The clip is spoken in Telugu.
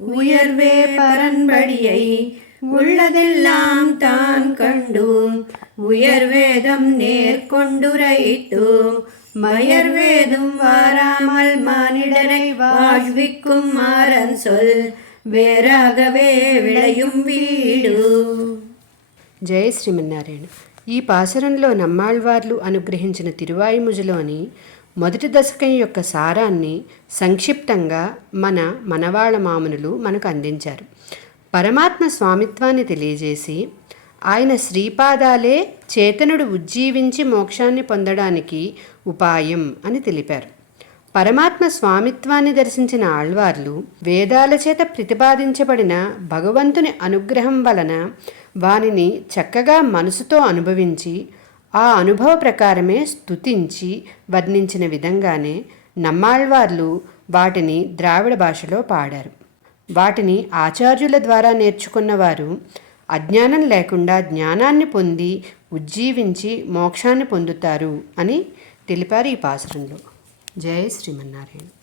உயர்வே பரன்படியை உள்ளதெல்லாம் தான் கண்டு உயர்வேதம் நேர்கொண்டுரைத்து மயர்வேதும் வாராமல் மானிடரை வாழ்விக்கும் மாறன் சொல் వేరాగవే విళయం వీడు. జయ శ్రీమన్నారాయణ. ఈ పాసురంలో నమ్మాళ్వార్లు అనుగ్రహించిన తిరువాయిముజలోని మొదటి దశకం యొక్క సారాన్ని సంక్షిప్తంగా మనవాళ్ళ మామనులు మనకు అందించారు. పరమాత్మ స్వామిత్వాన్ని తెలియజేసి ఆయన శ్రీపాదాలే చేతనుడు ఉజ్జీవించి మోక్షాన్ని పొందడానికి ఉపాయం అని తెలిపారు. పరమాత్మ స్వామిత్వాన్ని దర్శించిన ఆళ్వార్లు వేదాల చేత ప్రతిపాదించబడిన భగవంతుని అనుగ్రహం వలన వానిని చక్కగా మనసుతో అనుభవించి ఆ అనుభవ ప్రకారమే స్తుతించి వర్ణించిన విధంగానే నమ్మాళ్వార్లు వాటిని ద్రావిడ భాషలో పాడారు. వాటిని ఆచార్యుల ద్వారా నేర్చుకున్నవారు అజ్ఞానం లేకుండా జ్ఞానాన్ని పొంది ఉజ్జీవించి మోక్షాన్ని పొందుతారు అని తెలిపారు ఈ పాసురంలో. జయ శ్రీమన్నారాయణ.